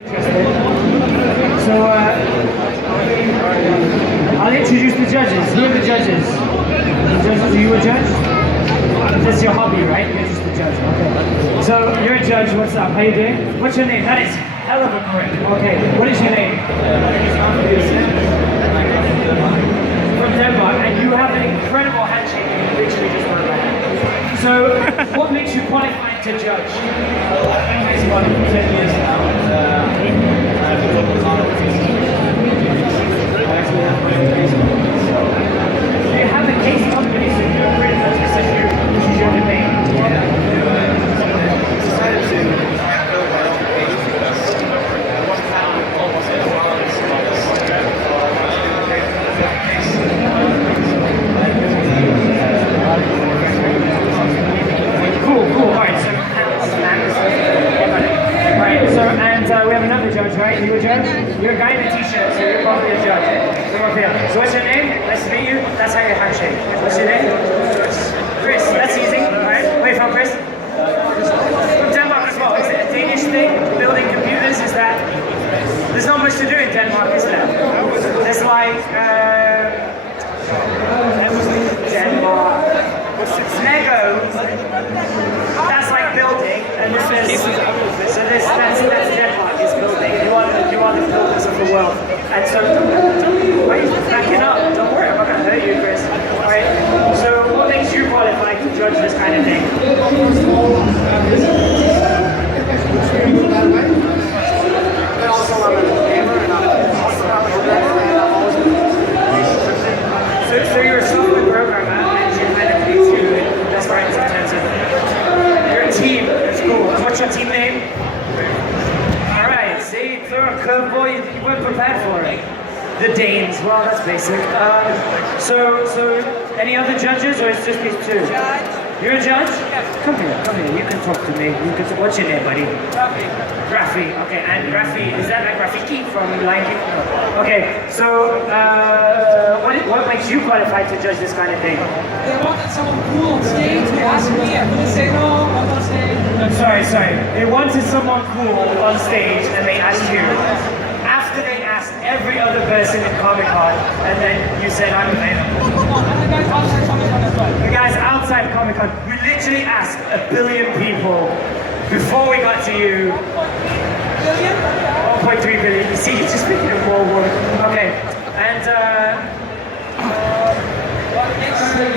So I'll introduce the judges. Who are the judges? The judges, are you a judge? That's your hobby, right? You're just a judge. Okay. So you're a judge. What's up? How you doing? What's your name? That is hell of a correct. Okay. What is your name? From Denmark, and you have an incredible handshake. You literally just went like that. So, what makes you qualified to judge? I've been based on 10 years now, and I've been focused on it. I actually have my own case company. You have a case company, so you're pretty much this is your domain. Yeah, I decided to build my own case because I was found almost as well as Cool. Alright, so we have another judge, right? You a judge? You're a guy in a t-shirt, so you're probably a judge. Come up here. So what's your name? Nice to meet you. That's how you handshake. What's your name? Chris. That's easy. Alright. Where are you from, Chris? From Denmark as well. Is it a Danish thing? Building computers? Is that... There's not much to do in Denmark, is there? There's like... Denmark. Lego. That's like building, and this is that's Denmark is building. You are the builders of the world, and so wait, backing up. Don't worry, I'm not gonna hurt you, Chris. All right. So what makes you qualified to judge this kind of thing? So you're a software programmer, and you kind of need to. That's right. Sometimes you're a team. That's cool. And what's your team name? All right. See, throw a curveball. You weren't prepared for it. The Danes. Well, that's basic. So any other judges, or is just these two? You're a judge? Come here. You can talk to me. What's your name, buddy? Rafi. Okay, and Rafi, is that like Rafiki from Lion King? No. Okay, so what makes you qualified to judge this kind of thing? They wanted someone cool on stage. They asked me. I couldn't say no. I'm on stage. I'm sorry. They wanted someone cool on stage, and they asked you. After they asked every other person in Comic-Con, and then you said, I'm available. And the guys outside Comic-Con as well. The guys outside Comic-Con, we literally asked 1 billion people before we got to you. 1.3 billion. You see, it's just making a more work. Okay, and What makes judges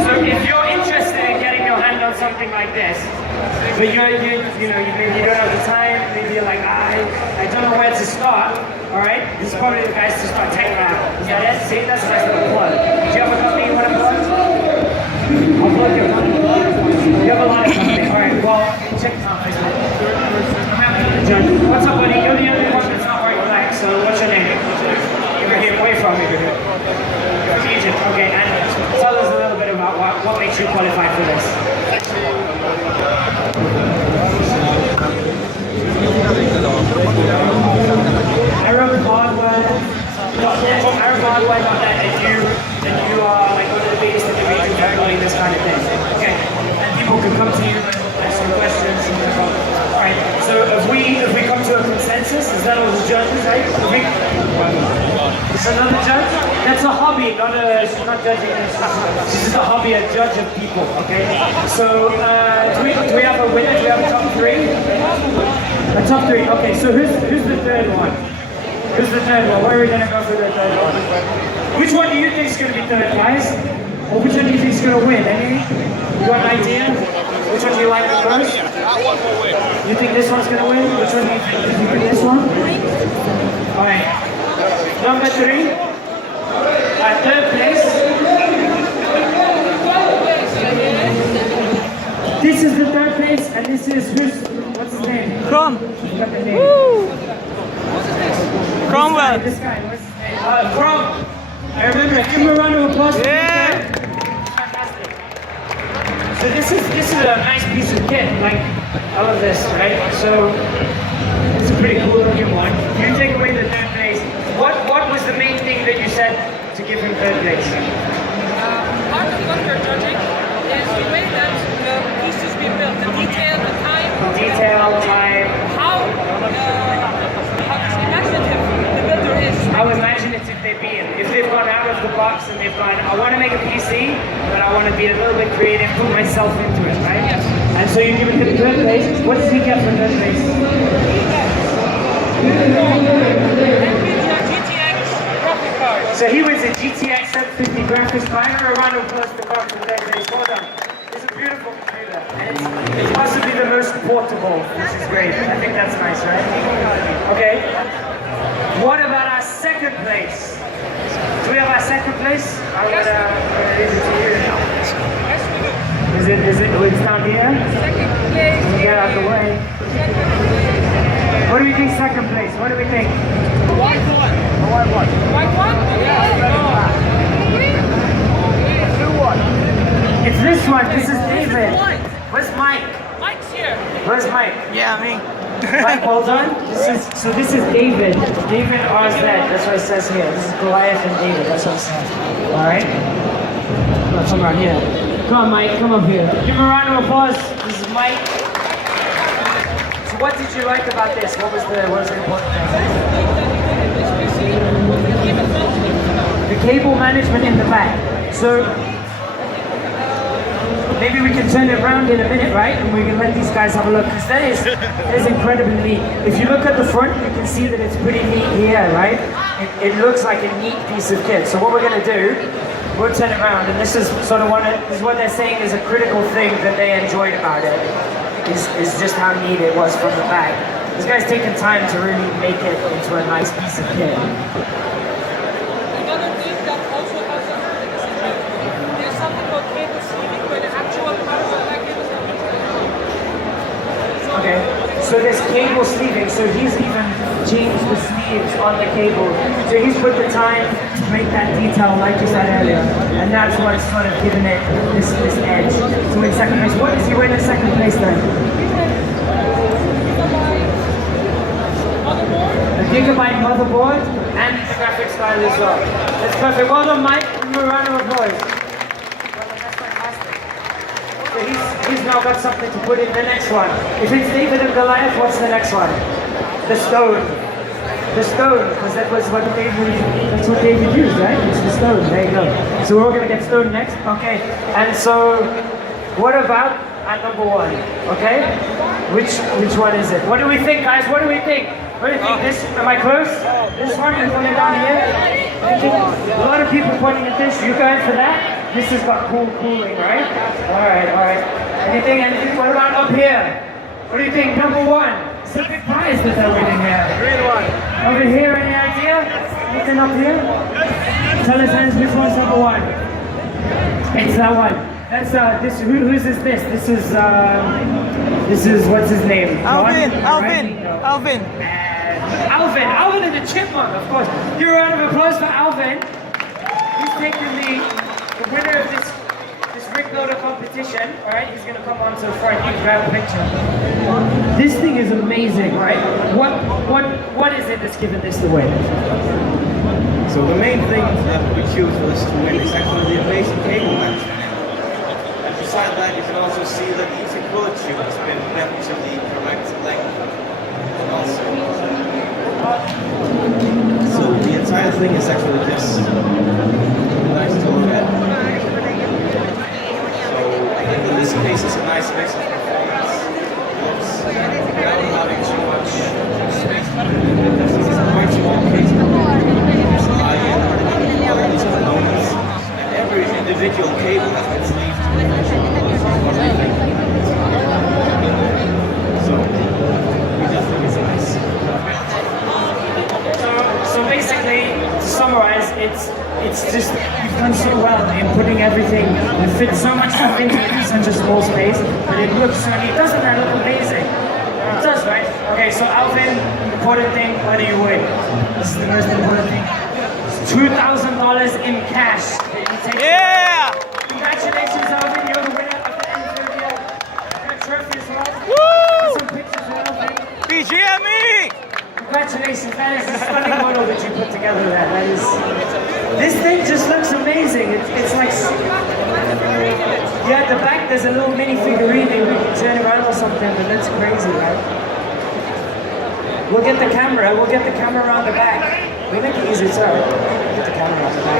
so if you're interested in getting your hand on something like this, but you maybe you don't have the time, maybe you're like, I don't know where to start, alright? This is probably the guys to start tech lab. Is that it? See, that's a nice little plug. Do you have a company you want to plug? I'll plug your company. You have a lot of company. Alright, well, check this out, Facebook. What's up, buddy? You're the only one that's not wearing black, so what's your name? Over here, where from over here? From Egypt, okay, and tell us a little bit about what makes you qualified for this. Hardware.net, and you are like one of the biggest in the region for doing this kind of thing. Okay, and people can come to you and ask some questions. Alright, so if we come to a consensus, is that all the judges, right? It's another judge? That's a hobby, she's not judging this. This is a hobby, a judge of people, okay? So, do we have a winner? Do we have a top three? A top three, okay, so who's the third one? Who's the third one? Where are we going to go for the third one? Which one do you think is going to be third, guys? Or which one do you think is going to win? Any? You got an idea? Which one do you like the most? You think this one's going to win? Which one do you think? You think this one? Alright. Number 3. Third place. This is the third place, and this is what's his name? Crom. You got the name. Cromwell. This guy, what's his name? Crom. I remember. Give him a round of applause. Yeah. Fantastic. So this is a nice piece of kit, like all of this, right? So it's a pretty cool looking one. You take away the third place. What was the main thing that you said to give him third place? Part of what we're judging is the way that the piece is being built, the detail, the time, Detail, time. how imaginative the builder is. How imaginative they've been. If they've gone out of the box and they've gone, I want to make a PC, but I want to be a little bit creative, put myself into it, right? Yes. And so you give him third place. What does he get for third place? Nvidia GTX graphic card. So he wins a GTX 750 graphics card. A round of applause to Mark for third place. Well done. It's a beautiful computer. And it's possibly the most portable, which is great. I think that's nice, right? Okay. What about our second place? Do we have our second place? I'm gonna leave it to you. Yes, we do. It's down here? Second place. Get out of the way. What do we think second place? What do we think? White one. White one. White one? Blue one. It's this one. This is David. White. Where's Mike? Mike's here. Where's Mike? Yeah, me. Mike, hold on. This is David. David RZ. That's what it says here. This is Goliath and David. That's what it says. All right. Come around here. Come on, Mike. Come up here. Give him a round of applause. This is Mike. So, what did you like about this? What was the important thing? The cable management in the back. So. Maybe we can turn it around in a minute, right? And we can let these guys have a look, because that is incredibly neat. If you look at the front, you can see that it's pretty neat here, right? It looks like a neat piece of kit. So what we're gonna do, we'll turn it around, and this is sort of this is what they're saying is a critical thing that they enjoyed about it, is just how neat it was from the back. This guy's taken time to really make it into a nice piece of kit. Another thing that also has there's something called cable sleeving where the actual part of the back is. Okay, so there's cable sleeving, so he's even changed the sleeves on the cable. So he's put the time to make that detail like you said earlier, and that's what's sort of given it this edge to win second place. What is he winning in second place then? A gigabyte motherboard and the graphics card as well. That's perfect. Well done, Mike. Give him a round of applause. That's fantastic. So he's now got something to put in the next one. If it's David and Goliath, what's the next one? The stone. The stone, because that's what David used, right? It's the stone. There you go. So we're all gonna get stone next. Okay. And so, what about at number one? Okay. Which one is it? What do we think, guys? What do we think? What do you think? This? Am I close? This one is pointing down here. A lot of people pointing at this. You guys for that? This has got cooling, right? All right. Anything? What about up here? What do you think? Number one. It's a big prize that they're winning here. Green one. Over here, any idea? Anything up here? Tell us, hands, which one's number one? It's that one. That's whose is this? This is what's his name? Alvin. Alvin and the Chipmunk, of course. Give a round of applause for Alvin. He's taking the winner of this Rick Loader competition. All right, he's gonna come on to the front. You can grab a picture. This thing is amazing, right? What is it that's given this the win? So the main thing that we choose for this to win is actually the amazing cable management. And beside that, you can also see that each bullet tube has been bent to the correct length. Also, so the entire thing is actually this. Nice to look at. So in this case, it's a nice mix of performance. Looks without having too much space. This is a quite small case. There's high-end, all these components, and every individual cable has been sleeved. So we just think it's nice. So basically, to summarize, it's just you've done so well in putting everything. You fit so much stuff into such a small space, but it looks so neat. Doesn't that look amazing? It does, right? Okay, so Alvin, important thing, what do you win? This is the most important thing. It's $2,000 in cash. Yeah! Congratulations, Alvin. You're the winner of the Nvidia. Got a trophy as well. Woo! Some pictures of Alvin. BGME! Congratulations, that is a stunning model that you put together there. That is This thing just looks amazing. It's like, yeah, at the back there's a little mini figurine. Maybe we can turn around or something, but that's crazy, right? We'll get the camera around the back. We'll make it easier, sorry. Get the camera around the back.